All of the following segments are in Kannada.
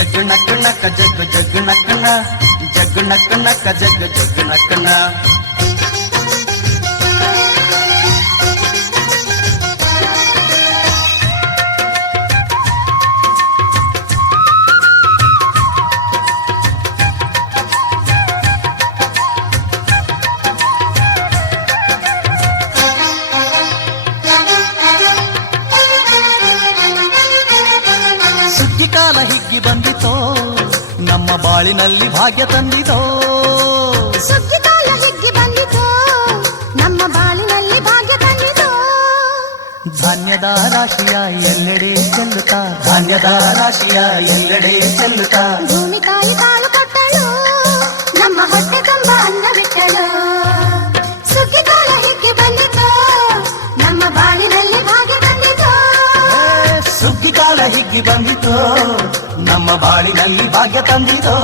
ಜಗ್ ನಕ್ ನಕ್ ಜಗ್ ಜಗ್ ನಕ್ಕನ ಜಗ್ ನಕ್ ನಕ್ ಜಗ್ ಜಗ್ ನಕ್ಕನ. ಸುಗ್ಗಿ ಕಾಲ ಹಿಗ್ಗಿ ಬಂದಿತೋ ನಮ್ಮ ಬಾಳಿನಲ್ಲಿ ಭಾಗ್ಯ ತಂದಿತೋ. ಸುಗ್ಗಿ ಕಾಲ ಹಿಗ್ಗಿ ಬಂದಿತೋ ನಮ್ಮ ಬಾಳಿನಲ್ಲಿ ಭಾಗ್ಯ ತಂದಿತೋ. ಧಾನ್ಯದ ರಾಶಿಯ ಎಲ್ಲೆಡೆ ಚೆಲ್ಲುತ್ತಾ ಧಾನ್ಯದ ರಾಶಿಯ ಎಲ್ಲೆಡೆ ಚೆಲ್ಲುತ್ತಾ ಭೂಮಿ ತಾಯಿ ಕಾಳು ಕೊಟ್ಟಳು ನಮ್ಮ ಹೊಟ್ಟೆ ತುಂಬ ಅನ್ನ ಬಿಟ್ಟಳು. ಸುಗ್ಗಿ ಕಾಲ ಹಿಗ್ಗಿ ಬಂದಿತೋ ನಮ್ಮ ಬಾಳಿನಲ್ಲಿ ಭಾಗ್ಯ ತಂದಿತೋ. ಸುಗ್ಗಿ ಕಾಲ ಹಿಗ್ಗಿ ಬಂದಿತೋ ನಮ್ಮ ಬಾಳಿನಲ್ಲಿ ಭಾಗ್ಯ ತಂದಿತೋ.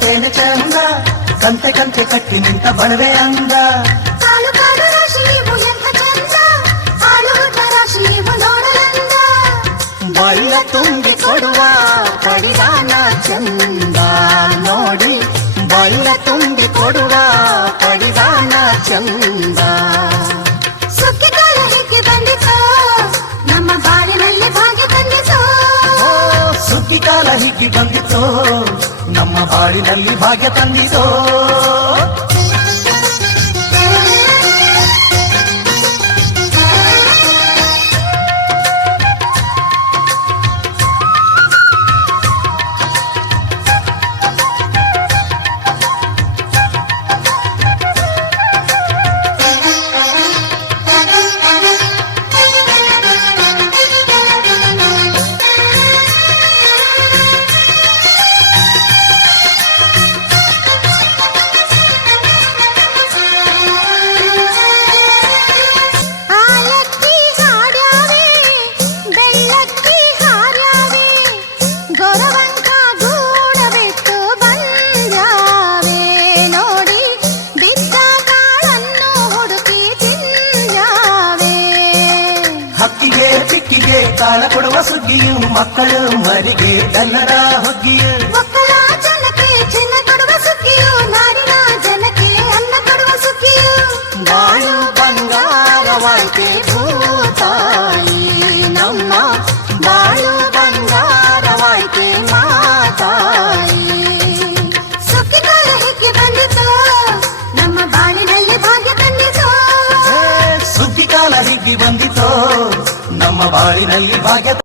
ತೇನೆ ಚಂದ ಕಂತೆ ಕಂತೆ ಕಟ್ಟಿ ನಿಂತ ಬಣವೆ ಅಂದ. ಕಾಳು ಕಾಳು ರಾಶಿ ನೀವು ಎಂಥ ಚಂದ ಆಳುವುದ ರಾಶಿ ನೀವು ನೋಡಲಂದ. ಬಳ್ಳ ತುಂಬಿ ಕೊಡುವ ಪಡಿದಾನ ಚಂದ ನೋಡಿ ಬಳ್ಳ ತುಂಬಿ ಕೊಡುವ ಪಡಿದಾನ ಚಂದ. ಸುಗ್ಗಿ ಕಾಲ ಹಿಗ್ಗಿ ಬಂದಿತೋ ನಮ್ಮ ಬಾಳಿನಲ್ಲಿ ಭಾಗ್ಯ ತಂದಿತೋ. ಸುಗ್ಗಿ ಕಾಲ ಹಿಗ್ಗಿ ಬಂದಿತೋ ನಮ್ಮ ಬಾಳಿನಲ್ಲಿ ಭಾಗ್ಯ ತಂದಿತೋ. ಹಕ್ಕಿಗೆ ಚಿಕ್ಕಿಗೆ ಕಾಲ ಕೊಡುವ ಸುಗ್ಗಿಯು ಮಕ್ಕಳು ಮರಿಗೆ ಎಲ್ಲರ ಹೊಗ್ಗಿಯು. ಮಕ್ಕಳ ಜನಕ್ಕೆ ಚಿನ್ನ ಕೊಡುವ ಸುಗ್ಗಿಯು ನಾಡಿನ ಜನಕ್ಕೆ ಅನ್ನ ಕೊಡುವ ಸುಗ್ಗಿಯು. ಬಾಳು ಬಂಗಾರವಾಯ್ತೆ ಭೂತಾಯಿ ನಮ್ಮ ಬಾಳು ಬಂಗಾರವಾಯ್ತೆ ಮಾತಾಯಿ. ಸುಗ್ಗಿ ಕಾಲ ಹಿಗ್ಗಿ ಬಂದಿತೋ ನಮ್ಮ ಬಾಳಿನಲ್ಲಿ ಭಾಗ್ಯ ತಂದಿತೋ. ಸುಗ್ಗಿ ಕಾಲ ಹಿಗ್ಗಿ ಬಂದಿತೋ ನಮ್ಮ ಬಾಳಿನಲ್ಲಿ ಭಾಗ್ಯ